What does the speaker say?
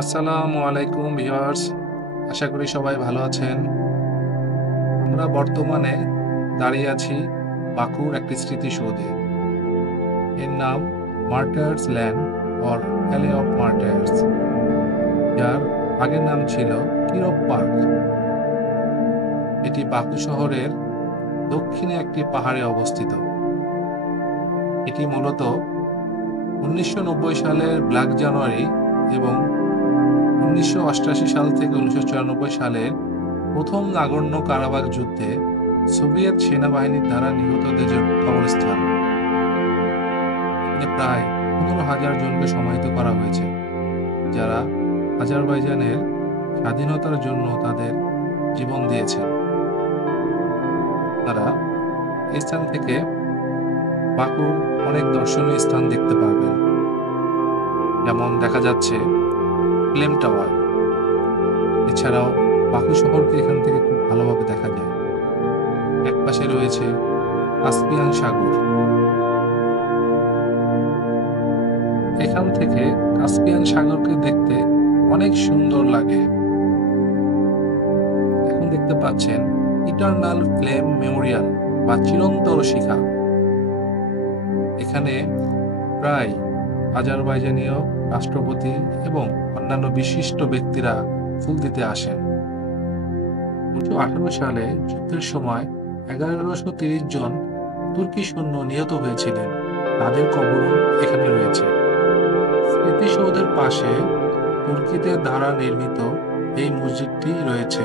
আসসালামু আলাইকুম ভিউয়ার্স, আশা করি সবাই ভালো আছেন। আমরা বর্তমানে দাঁড়িয়ে আছি বাকুর একটি স্মৃতিসৌধে। এর নাম martyrs land or allay of martyrs, যার আগের নাম ছিল কিরপ পার্ক। এটি বাকু শহরের দক্ষিণে একটি পাহাড়ে অবস্থিত। এটি মূলত 1990 সালের ব্ল্যাক জানুয়ারি এবং 1988 সাল থেকে 1994 সালের প্রথম নাগর্নো কারাবাখ যুদ্ধে সোভিয়েত সেনাবাহিনীর দ্বারা নিহতদের কবরস্থান। এখানে প্রায় 15,000 জনকে সমাহিত করা হয়েছে, যারা আজারবাইজানের স্বাধীনতার জন্য তাদের জীবন দিয়েছে। তারা এই স্থান থেকে বাকুর অনেক দর্শনীয় স্থান দেখতে পারবেন, যেমন দেখা যাচ্ছে ফ্লেম টাওয়ার। এছাড়াও বাকু শহরকে এখান থেকে খুব ভালোভাবে দেখা যায়। একপাশে রয়েছে কাস্পিয়ান সাগর। এখান থেকে কাস্পিয়ান সাগরকে দেখতে অনেক সুন্দর লাগে। এখন দেখতে পাচ্ছেন ইটারনাল ফ্লেম মেমোরিয়াল বা চিরন্তর শিখা। এখানে প্রায় আজারবাইজানীয় রাষ্ট্রপতি এবং অন্যান্য বিশিষ্ট ব্যক্তিরা ফুল দিতে আসেন। 1918 সালে যুদ্ধের সময় 1130 জন তুর্কি সৈন্য নিহত হয়েছিলেন। তাদের কবরও এখানে রয়েছে। স্মৃতিসৌধের পাশে তুর্কিদের দ্বারা নির্মিত এই মসজিদটি রয়েছে।